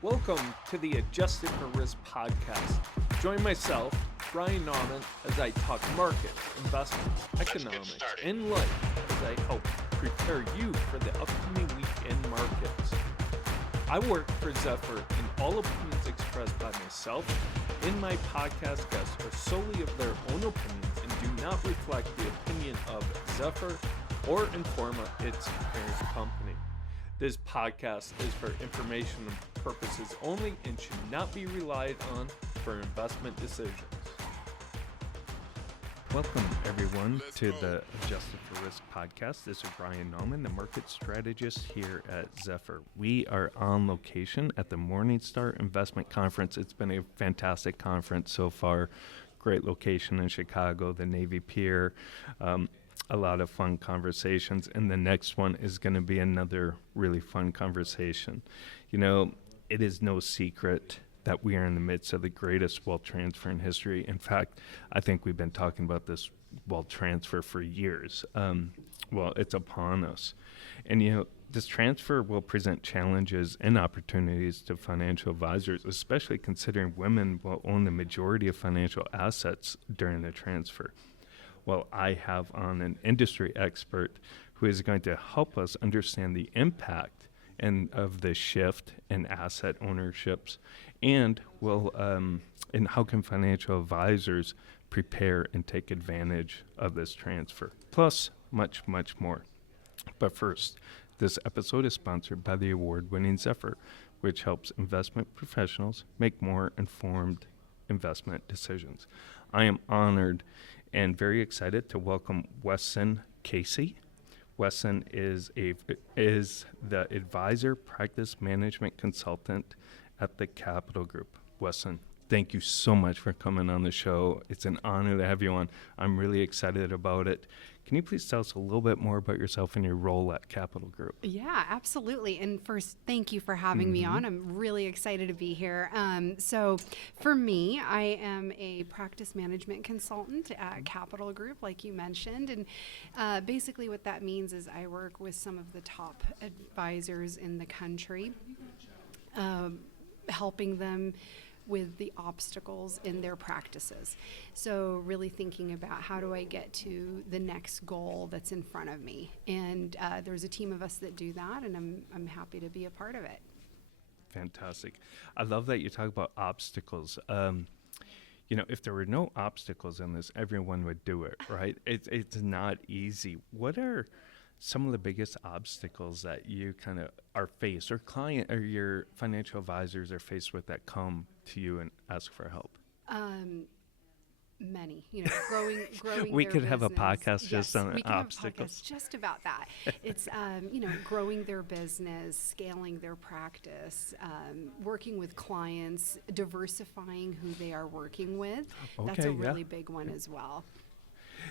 Welcome to the Adjusted for Risk podcast. Join myself, Ryan Nauman, as I talk markets, investments, economics, and life as I help prepare you for the upcoming week in markets. I work for Zephyr, and all opinions expressed by myself and my podcast guests are solely of their own opinions and do not reflect the opinion of Zephyr or Informa, its parent company. This podcast is for informational purposes only and should not be relied on for investment decisions. Welcome, everyone, to the Adjusted for Risk podcast. This is Ryan Nauman, the market strategist here at Zephyr. We are on location at the Morningstar Investment Conference. It's been a fantastic conference so far. Great location in Chicago, the Navy Pier. A lot of fun conversations, and the next one is going to be another really fun conversation. You know, it is no secret that we are in the midst of the greatest wealth transfer in history. In fact, I think we've been talking about this wealth transfer for years. Well, it's upon us. And, you know, this transfer will present challenges and opportunities to financial advisors, especially considering women will own the majority of financial assets during the transfer. Well, I have on an industry expert who is going to help us understand the impact of the shift in asset ownerships, and and how can financial advisors prepare and take advantage of this transfer, plus much, much more. But first, this episode is sponsored by the award-winning Zephyr, which helps investment professionals make more informed investment decisions. I am honored and very excited to welcome Wassan Kasey. Wassan is the advisor practice management consultant at the Capital Group. Wassan, thank you so much for coming on the show. It's an honor to have you on. I'm really excited about it. Can you please tell us a little bit more about yourself and your role at Capital Group? Yeah, absolutely. And first, thank you for having me on. I'm really excited to be here. So for me, I am a practice management consultant at Capital Group, like you mentioned. And basically what that means is I work with some of the top advisors in the country, helping them with the obstacles in their practices. So really thinking about how do I get to the next goal that's in front of me. And there's a team of us that do that, and I'm happy to be a part of it. Fantastic. I love that you talk about obstacles. You know, if there were no obstacles in this, everyone would do it, right? It's not easy. What are some of the biggest obstacles that you kind of are faced, or client or your financial advisors are faced with, that come to you and ask for help? Many, growing we their could have a business. podcast Yes, just on we can obstacles. have a podcast just about that. It's, growing their business, scaling their practice, working with clients, diversifying who they are working with. That's a really big one as well.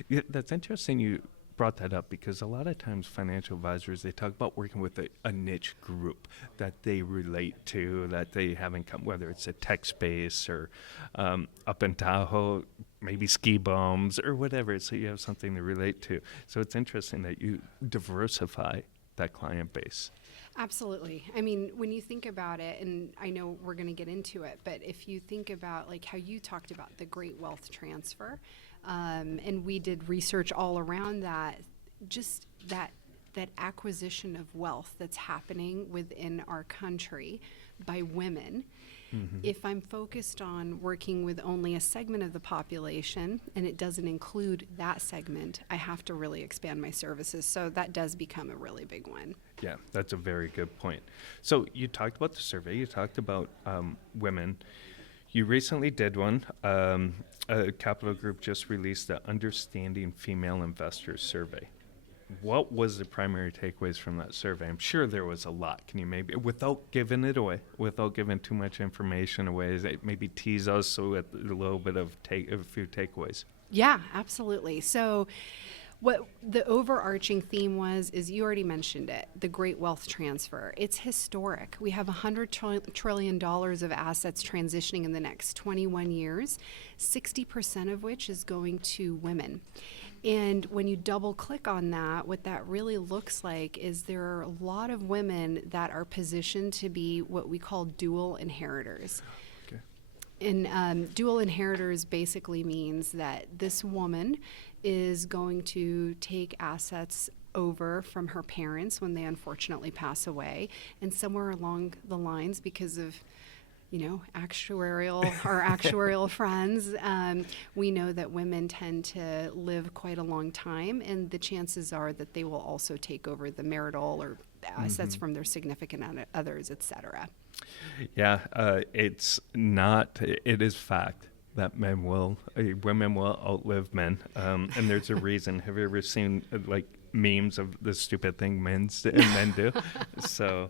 Yeah, that's interesting you brought that up, because a lot of times financial advisors, they talk about working with a niche group that they relate to, that they have in common, whether it's a tech space or up in Tahoe, maybe ski bums or whatever, so you have something to relate to. So it's interesting that you diversify that client base. Absolutely. I mean, when you think about it, and I know we're going to get into it, but if you think about like how you talked about the great wealth transfer, and we did research all around that, just that acquisition of wealth that's happening within our country by women. Mm-hmm. If I'm focused on working with only a segment of the population and it doesn't include that segment, I have to really expand my services. So that does become a really big one. Yeah, that's a very good point. So you talked about the survey, you talked about women. You recently did one. Capital Group just released the Understanding Female Investors survey. What was the primary takeaways from that survey? I'm sure there was a lot. Can you maybe, without giving it away, without giving too much information away, maybe tease us so with a little bit of a few takeaways? Yeah, absolutely. So What the overarching theme is you already mentioned it, the great wealth transfer. It's historic. We have $100 trillion of assets transitioning in the next 21 years, 60% of which is going to women. And when you double click on that, what that really looks like is there are a lot of women that are positioned to be what we call dual inheritors. Okay. And dual inheritors basically means that this woman is going to take assets over from her parents when they unfortunately pass away, and somewhere along the lines, because of actuarial friends, we know that women tend to live quite a long time, and the chances are that they will also take over the marital or assets from their significant others, et cetera. Yeah, it is fact that women will outlive men, and there's a reason. Have you ever seen like memes of the stupid thing men do? So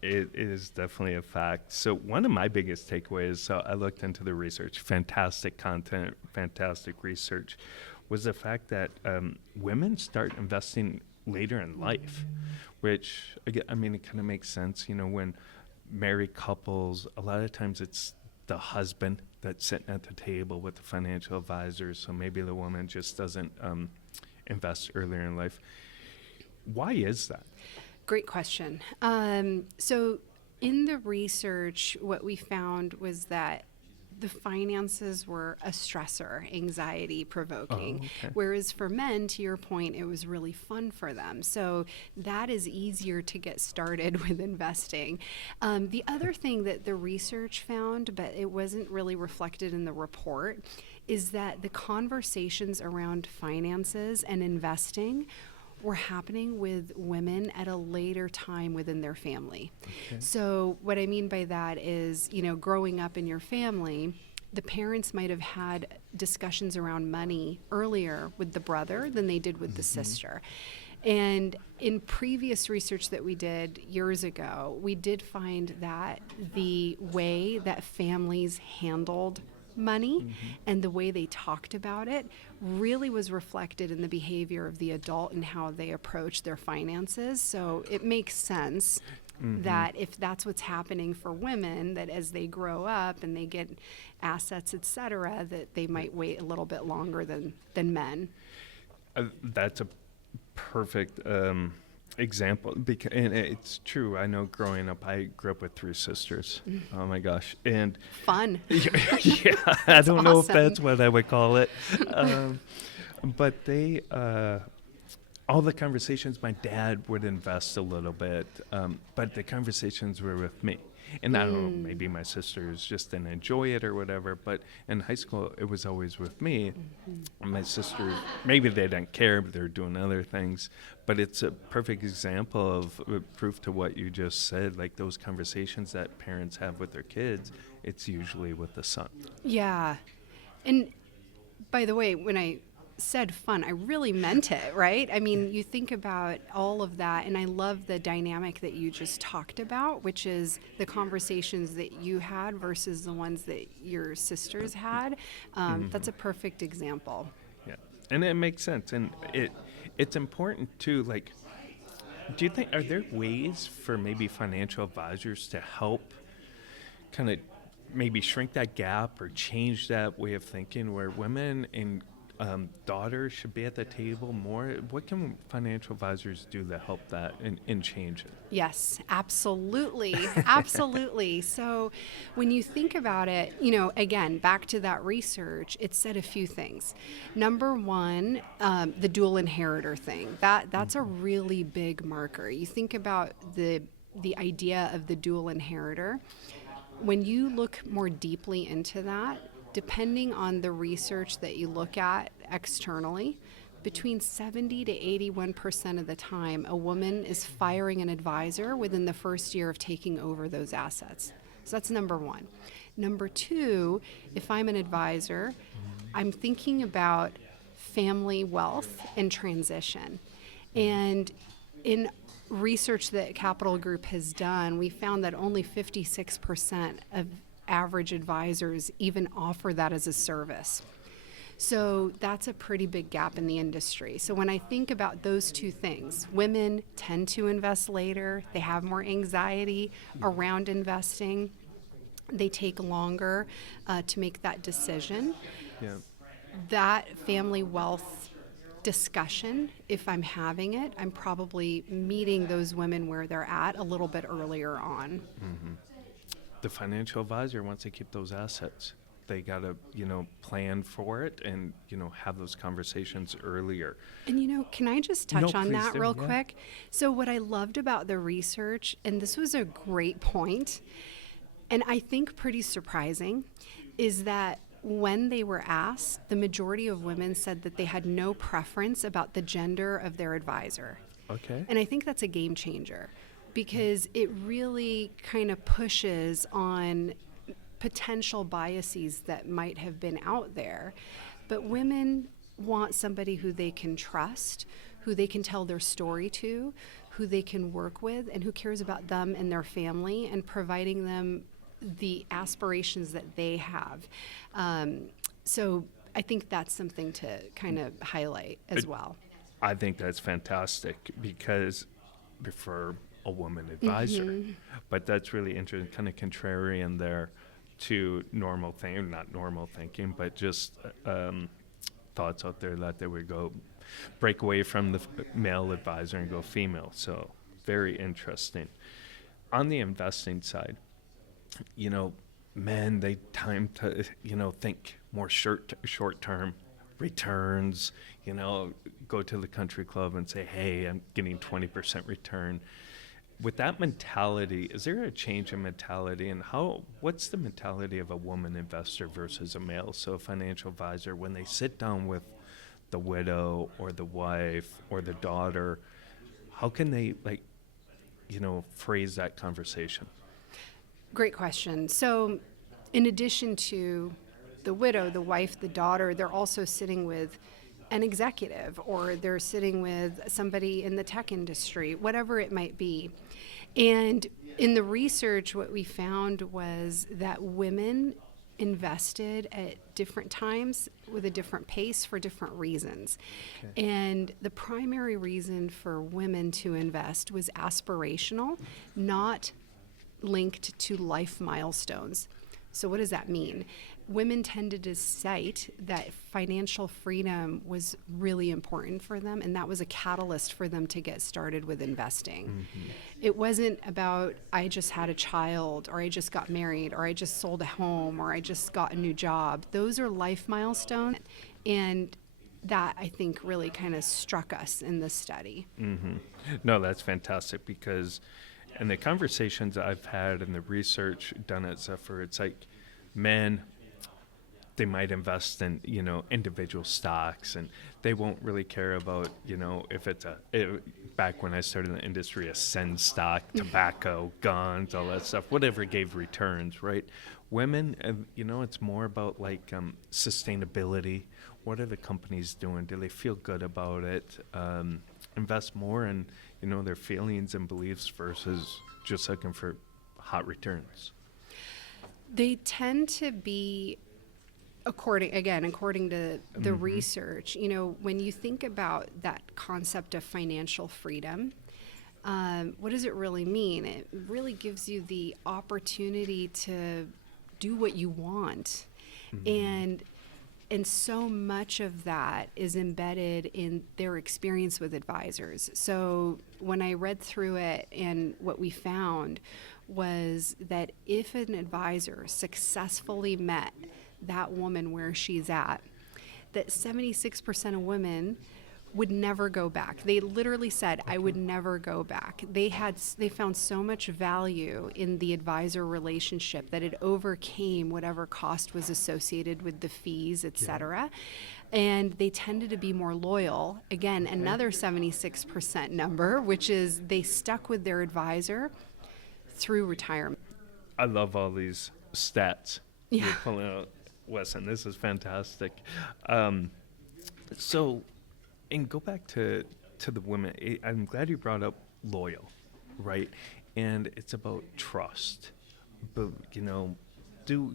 it is definitely a fact. So one of my biggest takeaways, so I looked into the research, fantastic content, fantastic research, was the fact that women start investing later in life, which, I mean, it kind of makes sense. When married couples, a lot of times it's the husband that's sitting at the table with the financial advisor, so maybe the woman just doesn't invest earlier in life. Why is that? Great question. So in the research, what we found was that the finances were a stressor, anxiety provoking, whereas for men, to your point, it was really fun for them. So that is easier to get started with investing. The other thing that the research found, but it wasn't really reflected in the report, is that the conversations around finances and investing were happening with women at a later time within their family. Okay. So what I mean by that is, growing up in your family, the parents might have had discussions around money earlier with the brother than they did with the sister. And in previous research that we did years ago, we did find that the way that families handled money and the way they talked about it really was reflected in the behavior of the adult and how they approach their finances. So it makes sense that if that's what's happening for women, that as they grow up and they get assets, et cetera, that they might wait a little bit longer than men. That's a perfect example, and it's true. I know growing up, I grew up with 3 sisters. Oh my gosh. And fun. Yeah, I don't know if that's what I would call it. But they, all the conversations, my dad would invest a little bit, but the conversations were with me. And I don't know, maybe my sisters just didn't enjoy it or whatever, but in high school, it was always with me. And my sisters, maybe they didn't care, but they're doing other things. But it's a perfect example of proof to what you just said, like those conversations that parents have with their kids, it's usually with the son. Yeah. And by the way, when I said fun, I really meant it, right? I mean, you think about all of that, and I love the dynamic that you just talked about, which is the conversations that you had versus the ones that your sisters had. That's a perfect example. Yeah, and it makes sense, and it's important too. Like, do you think, are there ways for maybe financial advisors to help kind of maybe shrink that gap or change that way of thinking where women and daughters should be at the table more? What can financial advisors do to help that and change it? Yes, absolutely. Absolutely. So when you think about it, again, back to that research, it said a few things. Number one, the dual inheritor thing. That's a really big marker. You think about the idea of the dual inheritor. When you look more deeply into that, depending on the research that you look at externally, between 70 to 81% of the time, a woman is firing an advisor within the first year of taking over those assets. So that's number one. Number two, if I'm an advisor, I'm thinking about family wealth and transition. And in research that Capital Group has done, we found that only 56% of average advisors even offer that as a service. So that's a pretty big gap in the industry. So when I think about those two things, women tend to invest later, they have more anxiety around investing, they take longer to make that decision. Yeah. That family wealth discussion, if I'm having it, I'm probably meeting those women where they're at a little bit earlier on. The financial advisor wants to keep those assets. They got to, plan for it and, have those conversations earlier. And can I just touch on please that do, real yeah. quick? So what I loved about the research, and this was a great point, and I think pretty surprising, is that when they were asked, the majority of women said that they had no preference about the gender of their advisor. Okay. And I think that's a game changer because it really kind of pushes on potential biases that might have been out there. But women want somebody who they can trust, who they can tell their story to, who they can work with, and who cares about them and their family and providing them the aspirations that they have. So I think that's something to kind of highlight as well. I think that's fantastic because I prefer a woman advisor, but that's really interesting, kind of contrarian there to normal thinking, not normal thinking, but just thoughts out there that they would go break away from the male advisor and go female. So very interesting. On the investing side, men, they time to, think more short-term returns, go to the country club and say, hey, I'm getting 20% return. With that mentality, is there a change in mentality, and what's the mentality of a woman investor versus a male? So a financial advisor, when they sit down with the widow or the wife or the daughter, how can they phrase that conversation? Great question. So in addition to the widow, the wife, the daughter, they're also sitting with an executive or they're sitting with somebody in the tech industry, whatever it might be. And in the research, what we found was that women invested at different times with a different pace for different reasons. Okay. And the primary reason for women to invest was aspirational, not linked to life milestones. So what does that mean? Women tended to cite that financial freedom was really important for them, and that was a catalyst for them to get started with investing. Mm-hmm. It wasn't about, I just had a child, or I just got married, or I just sold a home, or I just got a new job. Those are life milestones, and that, I think, really kind of struck us in this study. Mm-hmm. No, that's fantastic because in the conversations I've had and the research done at Zephyr, it's like men, they might invest in, individual stocks, and they won't really care about, if it's back when I started in the industry, a send stock, tobacco, guns, all that stuff, whatever gave returns, right? Women, it's more about sustainability. What are the companies doing? Do they feel good about it? Invest more in, their feelings and beliefs versus just looking for hot returns. They tend to be, according to the research, when you think about that concept of financial freedom, what does it really mean? It really gives you the opportunity to do what you want. And so much of that is embedded in their experience with advisors. So when I read through it, and what we found was that if an advisor successfully met that woman where she's at, that 76% of women would never go back. They literally said, I would never go back. They found so much value in the advisor relationship that it overcame whatever cost was associated with the fees, et cetera. And they tended to be more loyal. Again, another 76% number, which is they stuck with their advisor through retirement. I love all these stats Yeah. you're pulling out, Wassan. This is fantastic. And go back to the women. I'm glad you brought up loyal, right? And it's about trust, but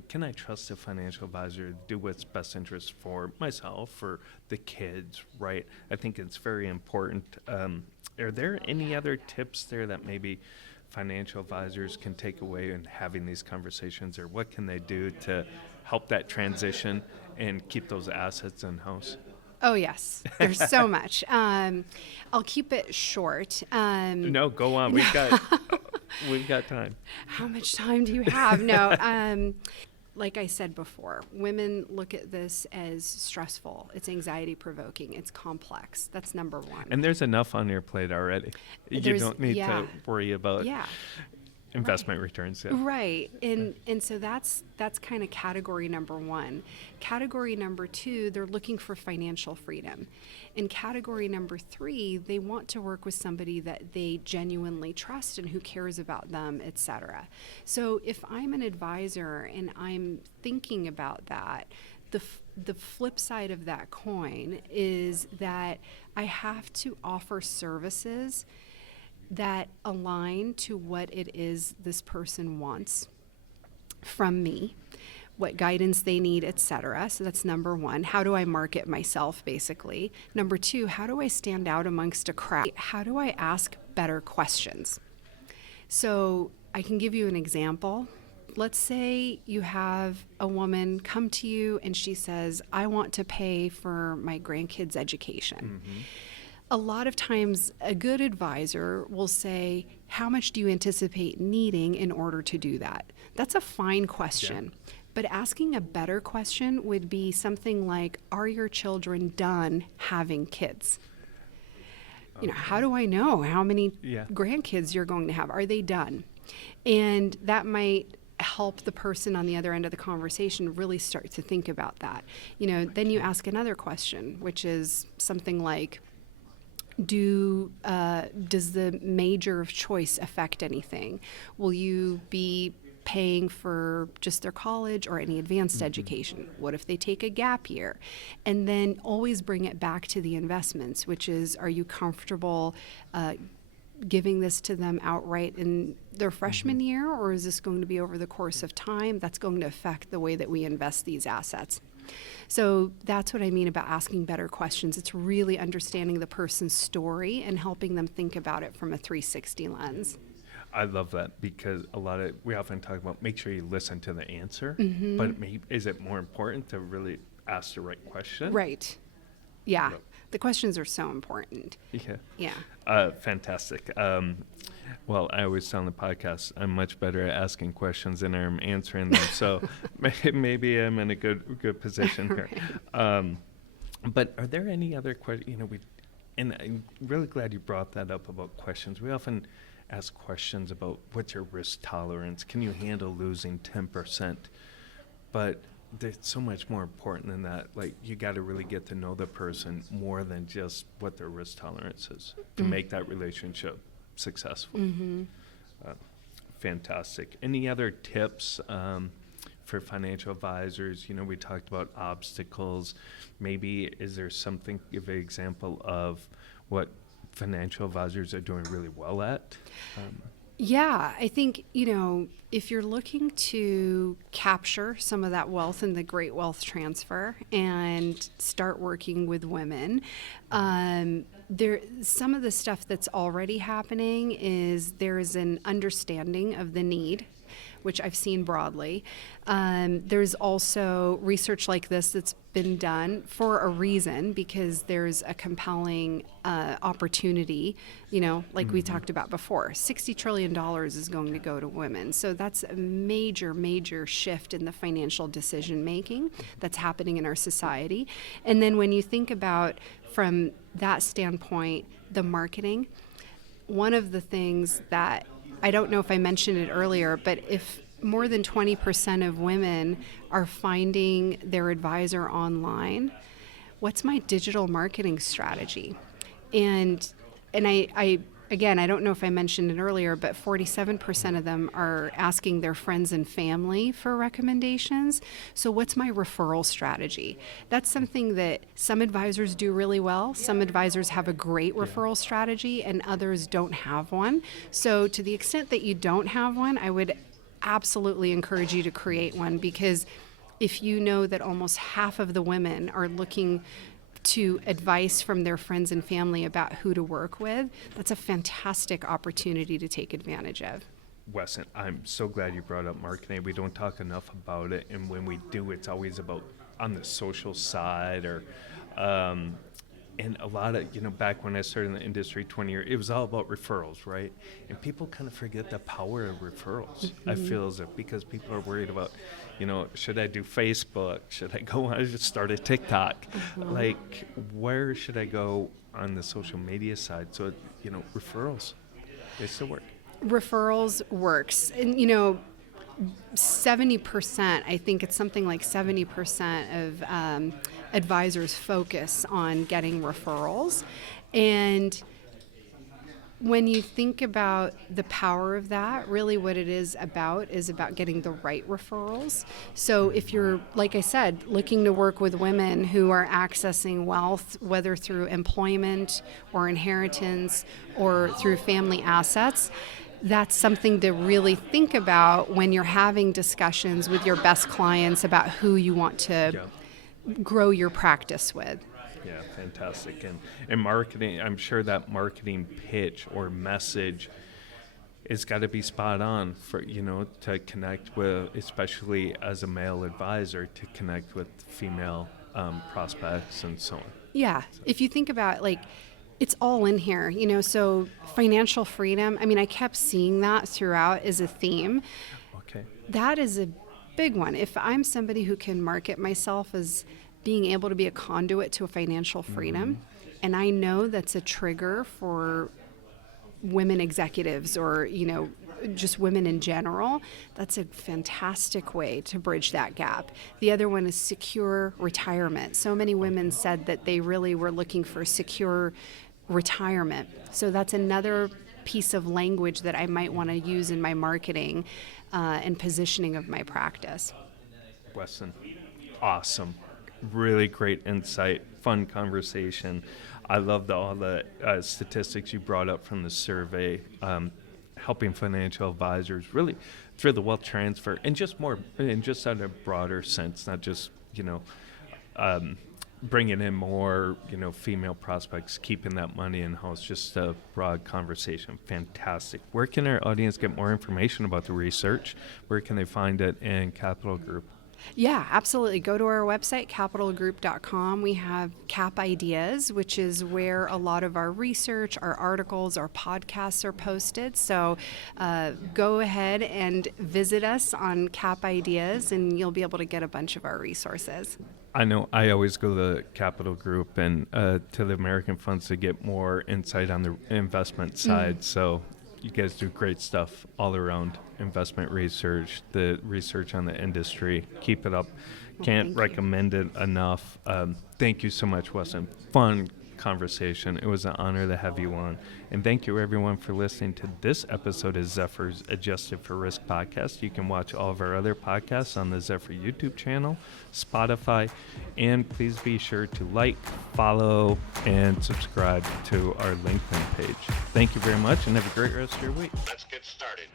can I trust a financial advisor to do what's best interest for myself, for the kids, right? I think it's very important. Are there any other tips there that maybe financial advisors can take away in having these conversations, or what can they do to help that transition and keep those assets in-house? Oh, yes. There's so much. I'll keep it short. No, go on. We've got time. How much time do you have? No. Like I said before, women look at this as stressful. It's anxiety provoking. It's complex. That's number one. And there's enough on your plate already. You don't need to worry about investment returns. Yeah. Right. And so that's kind of category number one. Category number two, they're looking for financial freedom. In category number three, they want to work with somebody that they genuinely trust and who cares about them, etc. So if I'm an advisor and I'm thinking about that, the flip side of that coin is that I have to offer services that align to what it is this person wants from me, what guidance they need, etc. So that's number one. How do I market myself, basically? Number two, how do I stand out amongst a crowd? How do I ask better questions? So I can give you an example. Let's say you have a woman come to you and she says, I want to pay for my grandkids' education. Mm-hmm. A lot of times a good advisor will say, how much do you anticipate needing in order to do that? That's a fine question. Yeah. But asking a better question would be something like, are your children done having kids? Okay. How do I know how many grandkids you're going to have? Are they done? And that might help the person on the other end of the conversation really start to think about that. Then you ask another question, which is something like, does the major of choice affect anything? Will you be paying for just their college or any advanced education? What if they take a gap year? And then always bring it back to the investments, which is, are you comfortable giving this to them outright in their freshman year, or is this going to be over the course of time? That's going to affect the way that we invest these assets. So that's what I mean about asking better questions. It's really understanding the person's story and helping them think about it from a 360 lens. I love that, because we often talk about make sure you listen to the answer, but is it more important to really ask the right question? Right. Yeah. The questions are so important. Yeah. Fantastic. Well, I always tell on the podcast, I'm much better at asking questions than I'm answering them. So maybe I'm in a good position here. Right. But are there any other questions? And I'm really glad you brought that up about questions. We often ask questions about what's your risk tolerance? Can you handle losing 10%? But there's so much more important than that. Like, you got to really get to know the person more than just what their risk tolerance is to make that relationship successful. Fantastic. Any other tips for financial advisors? We talked about obstacles. Maybe is there something, give an example of what financial advisors are doing really well at? Yeah, I think, if you're looking to capture some of that wealth and the great wealth transfer and start working with women, some of the stuff that's already happening is there's an understanding of the need, which I've seen broadly. There's also research like this that's been done for a reason, because there's a compelling opportunity, like we talked about before. $60 trillion is going to go to women. So that's a major, major shift in the financial decision making that's happening in our society. And then when you think about, from that standpoint, the marketing, one of the things that, I don't know if I mentioned it earlier, but if more than 20% of women are finding their advisor online, what's my digital marketing strategy? And I again, I don't know if I mentioned it earlier, but 47% of them are asking their friends and family for recommendations. So what's my referral strategy? That's something that some advisors do really well. Some advisors have a great referral strategy and others don't have one. So to the extent that you don't have one, I would absolutely encourage you to create one, because if you know that almost half of the women are looking to advice from their friends and family about who to work with, that's a fantastic opportunity to take advantage of. Wassan, I'm so glad you brought up marketing. We don't talk enough about it, and when we do, it's always about on the social side, or and a lot of, back when I started in the industry 20 years, it was all about referrals, right? And people kind of forget the power of referrals, I feel, as if, because people are worried about, should I do Facebook? Should I go on, just start a TikTok? Like, where should I go on the social media side? So, referrals, they still work. Referrals works. And, 70%, I think it's something like 70% of advisors focus on getting referrals. And when you think about the power of that, really what it is about getting the right referrals. So if you're, like I said, looking to work with women who are accessing wealth, whether through employment or inheritance or through family assets, that's something to really think about when you're having discussions with your best clients about who you want to grow your practice with. Yeah, fantastic. And marketing, I'm sure that marketing pitch or message it's got to be spot on for, to connect with, especially as a male advisor, to connect with female prospects and so on. Yeah. If you think about, it's all in here, so financial freedom, I kept seeing that throughout as a theme. Okay. That is a big one. If I'm somebody who can market myself as being able to be a conduit to a financial freedom, and I know that's a trigger for women executives or, just women in general, that's a fantastic way to bridge that gap. The other one is secure retirement. So many women said that they really were looking for secure retirement. So that's another piece of language that I might want to use in my marketing and positioning of my practice. Wassan, awesome. Really great insight, fun conversation. I love all the statistics you brought up from the survey, helping financial advisors really through the wealth transfer and just at a broader sense, not just, bringing in more, female prospects, keeping that money in-house, just a broad conversation. Fantastic. Where can our audience get more information about the research? Where can they find it in Capital Group? Yeah, absolutely. Go to our website, capitalgroup.com. We have Cap Ideas, which is where a lot of our research, our articles, our podcasts are posted. So go ahead and visit us on Cap Ideas, and you'll be able to get a bunch of our resources. I know I always go to the Capital Group and to the American funds to get more insight on the investment side. So you guys do great stuff all around investment research, the research on the industry. Keep it up. Can't recommend it enough. Thank you so much, Wassan. Fun conversation. It was an honor to have you on. And thank you, everyone, for listening to this episode of Zephyr's Adjusted for Risk podcast. You can watch all of our other podcasts on the Zephyr YouTube channel, Spotify, and please be sure to like, follow, and subscribe to our LinkedIn page. Thank you very much, and have a great rest of your week. Let's get started.